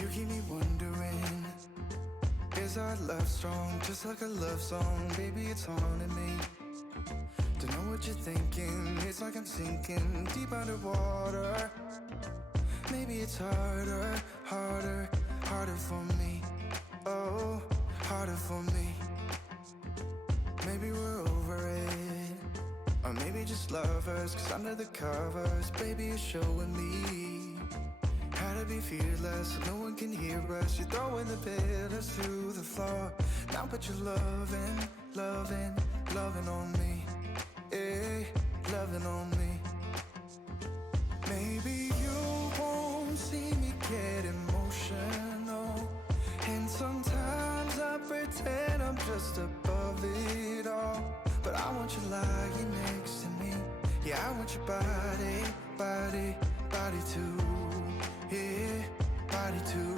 You keep me wondering, is our love strong? Just like a love song, baby, it's haunting me. Don't know what you're thinking, it's like I'm sinking deep underwater. Maybe it's harder, harder, harder for me. Oh, harder for me. Maybe we're over it, or maybe just lovers, cause under the covers, baby, you're showing me how to be fearless, so no one can hear us. You're throwing the pillars through the floor. Now put your loving, loving, loving on me. Yeah, loving on me. Maybe you won't see me get emotional, and sometimes I pretend I'm just above it all. But I want you lying next to me. Yeah, I want your body, body, body too. Yeah, body too.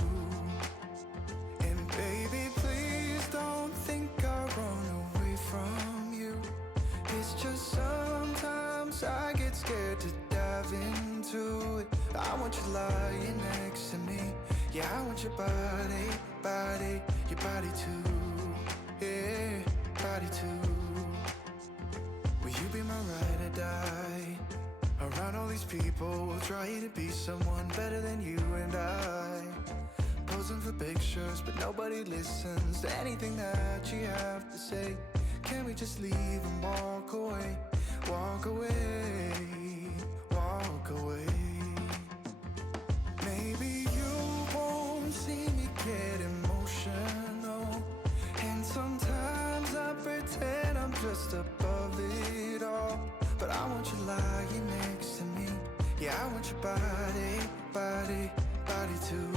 And baby, please don't think I run away from you. It's just sometimes I get scared to dive into it. I want you lying next to me. Yeah, I want your body, body, your body too. Yeah, body too. Will you be my ride or die? Around all these people, we'll try to be someone better than you and I. Posing for pictures, but nobody listens to anything that you have to say. Can we just leave and walk away? Walk away, walk away. Maybe you won't see me get emotional, and sometimes I pretend I'm just above it all. But I want you lying next to me. Yeah, I want your body, body, body too.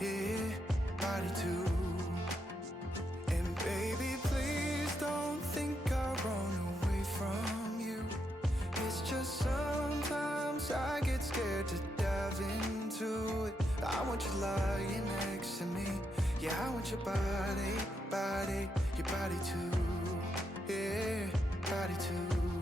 Yeah, body too. And baby, please don't think I run away from you. It's just sometimes I get scared to dive into it. I want you lying next to me. Yeah, I want your body, body, your body too. Yeah, body too.